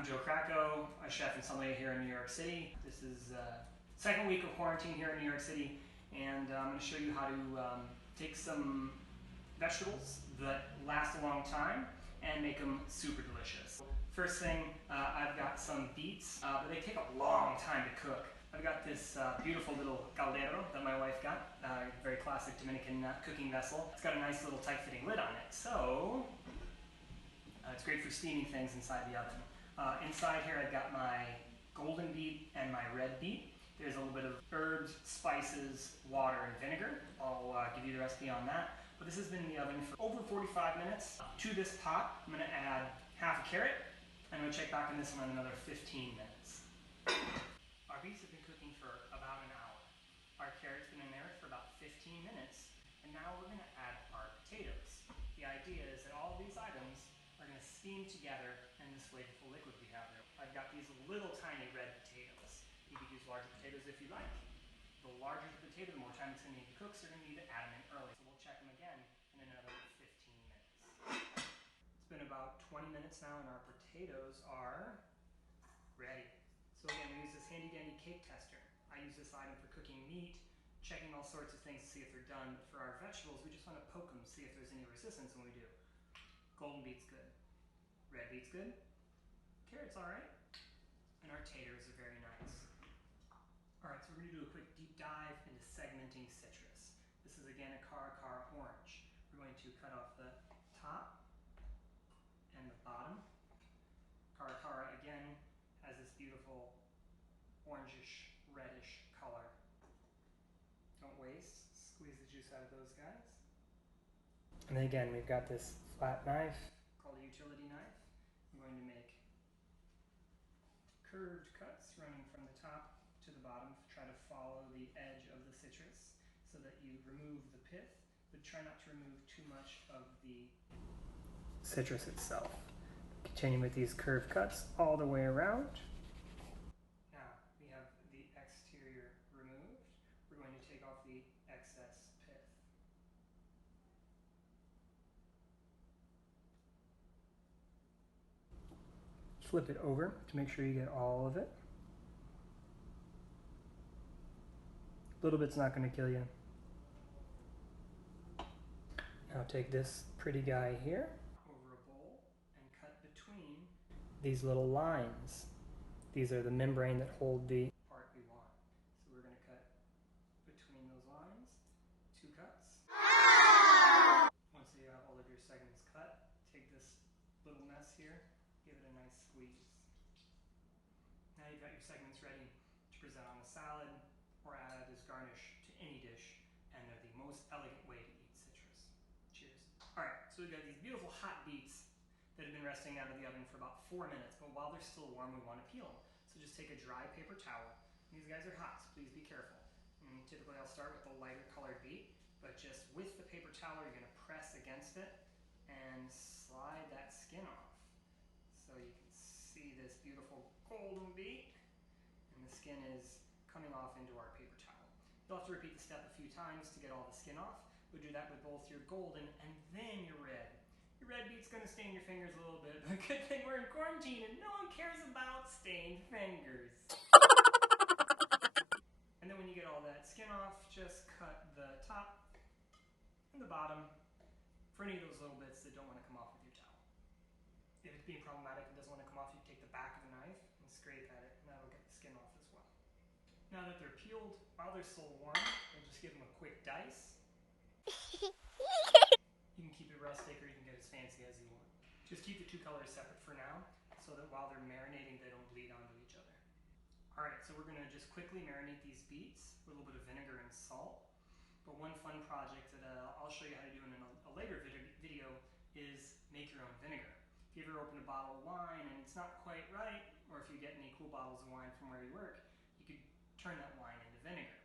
I'm Joe Kracko, a chef and sommelier here in New York City. This is second week of quarantine here in New York City, and I'm going to show you how to take some vegetables that last a long time and make them super delicious. First thing, I've got some beets, but they take a long time to cook. I've got this beautiful little caldero that my wife got, very classic Dominican cooking vessel. It's got a nice little tight-fitting lid on it, so it's great for steaming things inside the oven. Inside here I've got my golden beet and my red beet. There's a little bit of herbs, spices, water, and vinegar. I'll give you the recipe on that. But this has been in the oven for over 45 minutes. To this pot, I'm going to add half a carrot. I'm going to check back on this one in another 15 minutes. Our beets have been cooking for about an hour. Our carrot's been in there for about 15 minutes. And now we're going to add our potatoes. The idea is that all of these items are going to steam together in this flavorful liquid we have here. I've got these little tiny red potatoes. You could use larger potatoes if you like. The larger the potato, the more time it's going to need to cook, so you're going to need to add them in early. So we'll check them again in another 15 minutes. It's been about 20 minutes now and our potatoes are ready. So again, we use this handy dandy cake tester. I use this item for cooking meat, checking all sorts of things to see if they're done. But for our vegetables, we just want to poke them, see if there's any resistance when we do. Golden beet's good. Red beet's good. Carrot's alright. And our taters are very nice. Alright, so we're going to do a quick deep dive into segmenting citrus. This is again a Cara orange. We're going to cut off the top and the bottom. Cara again has this beautiful orangish, reddish color. Don't waste. Squeeze the juice out of those guys. And then again, we've got this flat knife called a utility knife. I'm going to make curved cuts running from the top to the bottom. Try to follow the edge of the citrus so that you remove the pith, but try not to remove too much of the citrus itself. Continue with these curved cuts all the way around. Now we have the exterior removed. We're going to take off the excess pith. Flip it over to make sure you get all of it. A little bit's not going to kill you. Now take this pretty guy here over a bowl and cut between these little lines. These are the membrane that hold the part we want. So we're going to cut between those lines, 2 cuts. Once you have all of your segments cut, take this little mess here, give it a nice squeeze. Now you've got your segments ready to present on a salad or add as garnish to any dish, and they're the most elegant way to eat citrus. Cheers. Alright, so we've got these beautiful hot beets that have been resting out of the oven for about 4 minutes, but while they're still warm, we want to peel them. So just take a dry paper towel. These guys are hot, so please be careful. And typically I'll start with the lighter colored beet, but just with the paper towel, you're going to press against it and slide that skin off. So you can see this beautiful golden beet, and the skin is coming off into our paper towel. You'll have to repeat the step a few times to get all the skin off. We'll do that with both your golden and then your red. Your red beet's going to stain your fingers a little bit, but good thing we're in quarantine and no one cares about stained fingers. And then when you get all that skin off, just cut the top and the bottom for any of those little bits that don't want to come off with your towel. If it's being problematic and doesn't want to come off, you take the back of the knife and scrape at it, and that'll get the skin off as well. Now that they're peeled, while they're still warm, we'll just give them a quick dice. You can keep it rustic or you can get as fancy as you want. Just keep the 2 colors separate for now so that while they're marinating, they don't bleed onto each other. Alright, so we're going to just quickly marinate these beets with a little bit of vinegar and salt. But one fun project that I'll show you how to do in a later video is make your own vinegar. If you ever open a bottle of wine and it's not quite right, or if you get any cool bottles of wine from where you work, you could turn that wine into vinegar.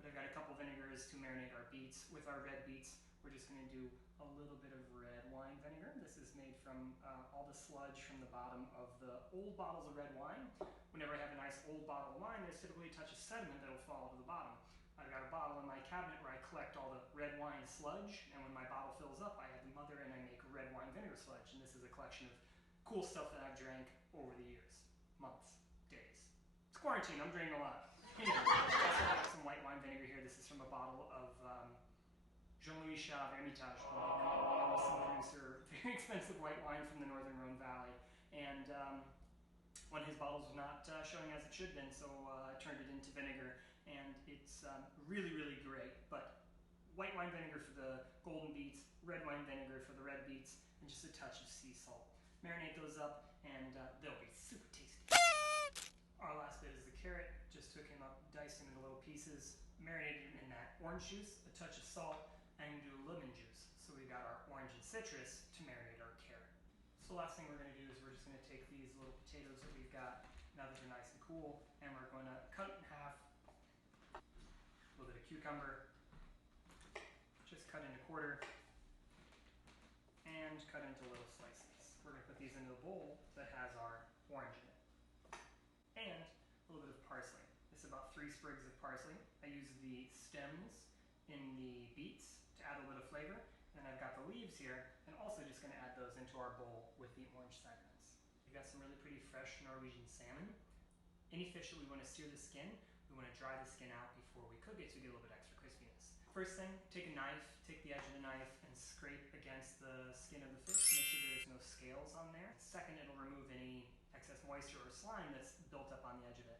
But I've got a couple vinegars to marinate our beets. With our red beets, we're just going to do a little bit of red wine vinegar. This is made from all the sludge from the bottom of the old bottles of red wine. Whenever I have a nice old bottle of wine, there's typically a touch of sediment that will fall to the bottom. I've got a bottle in my cabinet where I collect all the red wine sludge, and when my bottle fills up, I add the mother and I make red wine vinegar sludge. And this is a collection of cool stuff that I've drank over the years. quarantine, I'm drinking a lot. Anyway, I also have some white wine vinegar here. This is from a bottle of Jean-Louis Chave Hermitage, some producer, very expensive white wine from the Northern Rhone Valley. And one of his bottles was not showing as it should have been, so I turned it into vinegar, and it's really, really great. But white wine vinegar for the golden beets, red wine vinegar for the red beets, and just a touch of sea salt. Marinate those up, and they'll be super tasty. Our last bit is the carrot. Just took him up, diced him into little pieces, marinated him in that orange juice, a touch of salt, and do lemon juice. So we've got our orange and citrus to marinate our carrot. So the last thing we're going to do is we're just going to take these little potatoes that we've got, now that they're nice and cool, and we're going to cut it in half. A little bit of cucumber, just cut into quarter, and cut into little slices. We're going to put these into a bowl that has our orange in it. And a little bit of parsley. This is about 3 sprigs of parsley. I use the stems in the beets to add a little bit of flavor. And I've got the leaves here, and also just going to add those into our bowl with the orange segments. We've got some really pretty fresh Norwegian salmon. Any fish that we want to sear the skin, we want to dry the skin out before we cook it so we get a little bit extra crispiness. First thing, take a knife, take the edge of the knife and scrape against the skin of the fish to make sure there's no scales on there. Second, it'll remove any excess moisture or slime that's built up on the edge of it.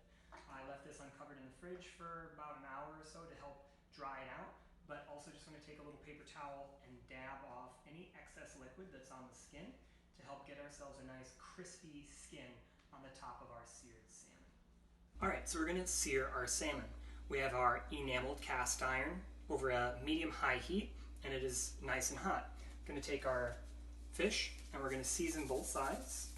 I left this uncovered in the fridge for about an hour or so to help dry it out, but also just want to take a little paper towel and dab off any excess liquid that's on the skin to help get ourselves a nice crispy skin on the top of our seared salmon. Alright, so we're going to sear our salmon. We have our enameled cast iron over a medium-high heat, and it is nice and hot. We're going to take our fish and we're going to season both sides,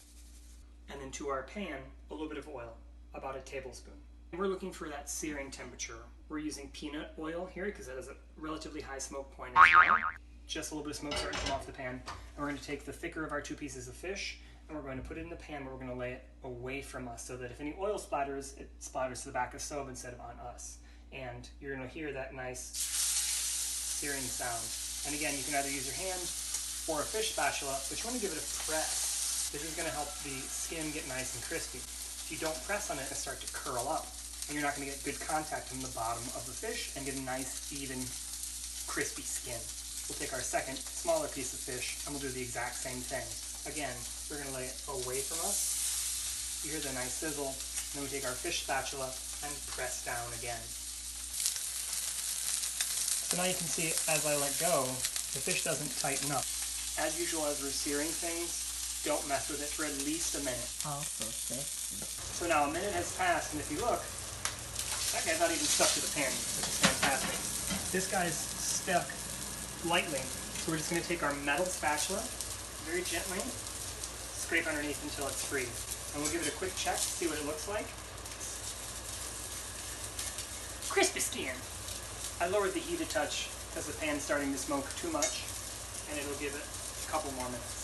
and then to our pan, a little bit of oil, about a tablespoon. We're looking for that searing temperature. We're using peanut oil here because that has a relatively high smoke point as well. Just a little bit of smoke starting to come off the pan. And we're going to take the thicker of our 2 pieces of fish, and we're going to put it in the pan where we're going to lay it away from us so that if any oil splatters, it splatters to the back of the stove instead of on us. And you're going to hear that nice searing sound. And again, you can either use your hand or a fish spatula, but you want to give it a press. This is going to help the skin get nice and crispy. If you don't press on it, it'll start to curl up, and you're not going to get good contact from the bottom of the fish and get a nice, even, crispy skin. We'll take our second, smaller piece of fish, and we'll do the exact same thing. Again, we're going to lay it away from us. You hear the nice sizzle, and then we take our fish spatula and press down again. So now you can see as I let go, the fish doesn't tighten up. As usual, as we're searing things, don't mess with it for at least a minute. Also sexy. So now a minute has passed, and if you look, that guy's not even stuck to the pan, which is fantastic. This guy's stuck lightly, so we're just going to take our metal spatula, very gently, scrape underneath until it's free. And we'll give it a quick check to see what it looks like. Crispy skin! I lowered the heat a touch because the pan's starting to smoke too much, and it'll give it a couple more minutes.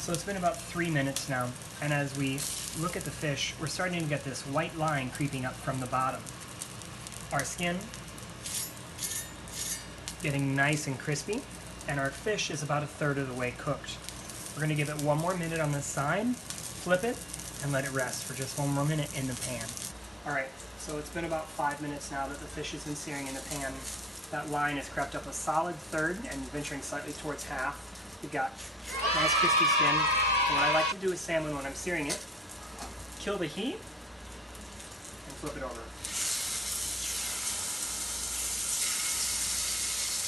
So it's been about 3 minutes now, and as we look at the fish, we're starting to get this white line creeping up from the bottom. Our skin getting nice and crispy, and our fish is about 1/3 of the way cooked. We're going to give it 1 more minute on this side, flip it, and let it rest for just 1 more minute in the pan. Alright, so it's been about 5 minutes now that the fish has been searing in the pan. That line has crept up a solid 1/3 and venturing slightly towards half. We've got nice crispy skin. And what I like to do with salmon when I'm searing it, kill the heat and flip it over.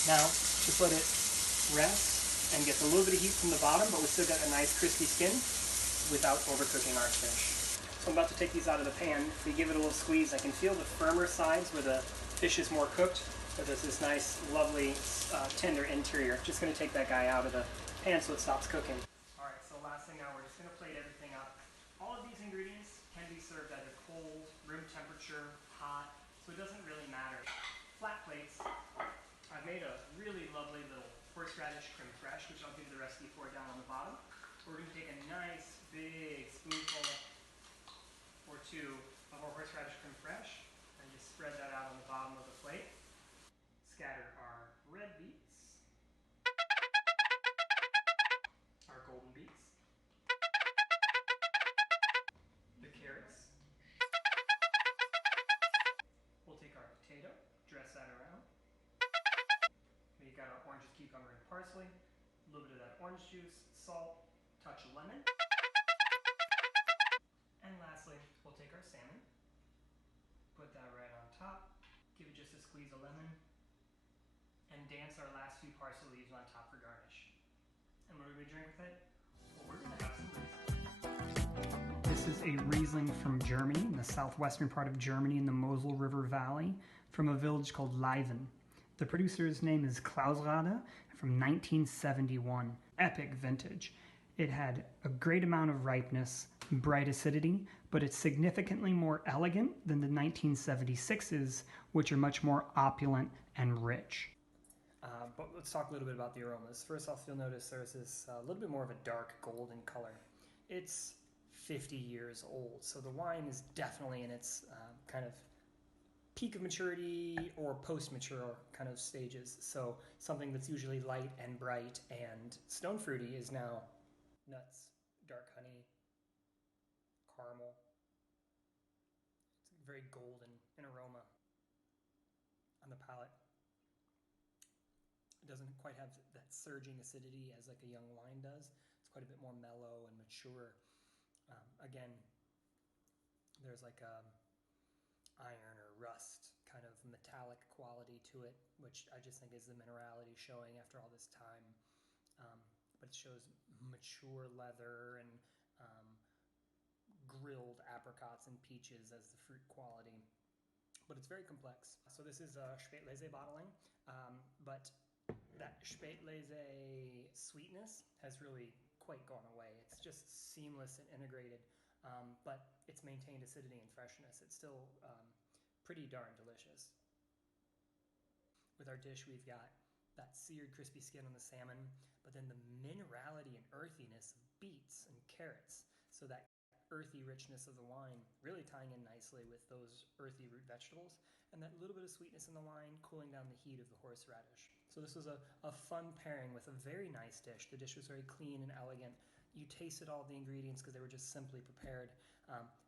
Now, just let it rest and get a little bit of heat from the bottom, but we still got a nice crispy skin without overcooking our fish. So I'm about to take these out of the pan. If we give it a little squeeze, I can feel the firmer sides where the fish is more cooked, but there's this nice, lovely, tender interior. Just going to take that guy out of the pan so it stops cooking. Alright, so last thing now, we're just going to plate everything up. All of these ingredients can be served either cold, room temperature, hot, so it doesn't really matter. Flat plates. I've made a really lovely little horseradish creme fraiche, which I'll give you the recipe for down on the bottom. We're going to take a nice, big spoonful or 2 of our horseradish creme fraiche and just spread that out on the bottom of the plate. Scatter our red beets, our golden beets, the carrots, orange juice, salt, touch of lemon. And lastly, we'll take our salmon, put that right on top, give it just a squeeze of lemon, and dance our last few parsley leaves on top for garnish. And what are we going to drink with it? Well, we're going to have some Riesling. This is a Riesling from Germany, in the southwestern part of Germany in the Mosel River Valley, from a village called Leiven. The producer's name is Klausrade, from 1971. Epic vintage. It had a great amount of ripeness, bright acidity, but it's significantly more elegant than the 1976s, which are much more opulent and rich. But let's talk a little bit about the aromas. First off, you'll notice there's this little bit more of a dark golden color. It's 50 years old, so the wine is definitely in its kind of peak of maturity or post-mature kind of stages. So something that's usually light and bright and stone fruity is now nuts, dark honey, caramel. It's very golden in aroma on the palate. It doesn't quite have that surging acidity as like a young wine does. It's quite a bit more mellow and mature. Again, there's like a iron or rust kind of metallic quality to it, which I just think is the minerality showing after all this time. But it shows mature leather and grilled apricots and peaches as the fruit quality. But it's very complex. So this is a Spätlese bottling, but that Spätlese sweetness has really quite gone away. It's just seamless and integrated, but it's maintained acidity and freshness. It's still pretty darn delicious. With our dish, we've got that seared crispy skin on the salmon, but then the minerality and earthiness of beets and carrots. So that earthy richness of the wine really tying in nicely with those earthy root vegetables, and that little bit of sweetness in the wine cooling down the heat of the horseradish. So this was a fun pairing with a very nice dish. The dish was very clean and elegant. You tasted all the ingredients because they were just simply prepared,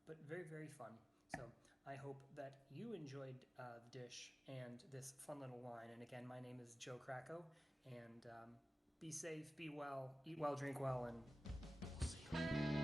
but very, very fun. So I hope that you enjoyed the dish and this fun little wine. And again, my name is Joe Krakow, and be safe, be well, eat well, drink well, and we'll see you later.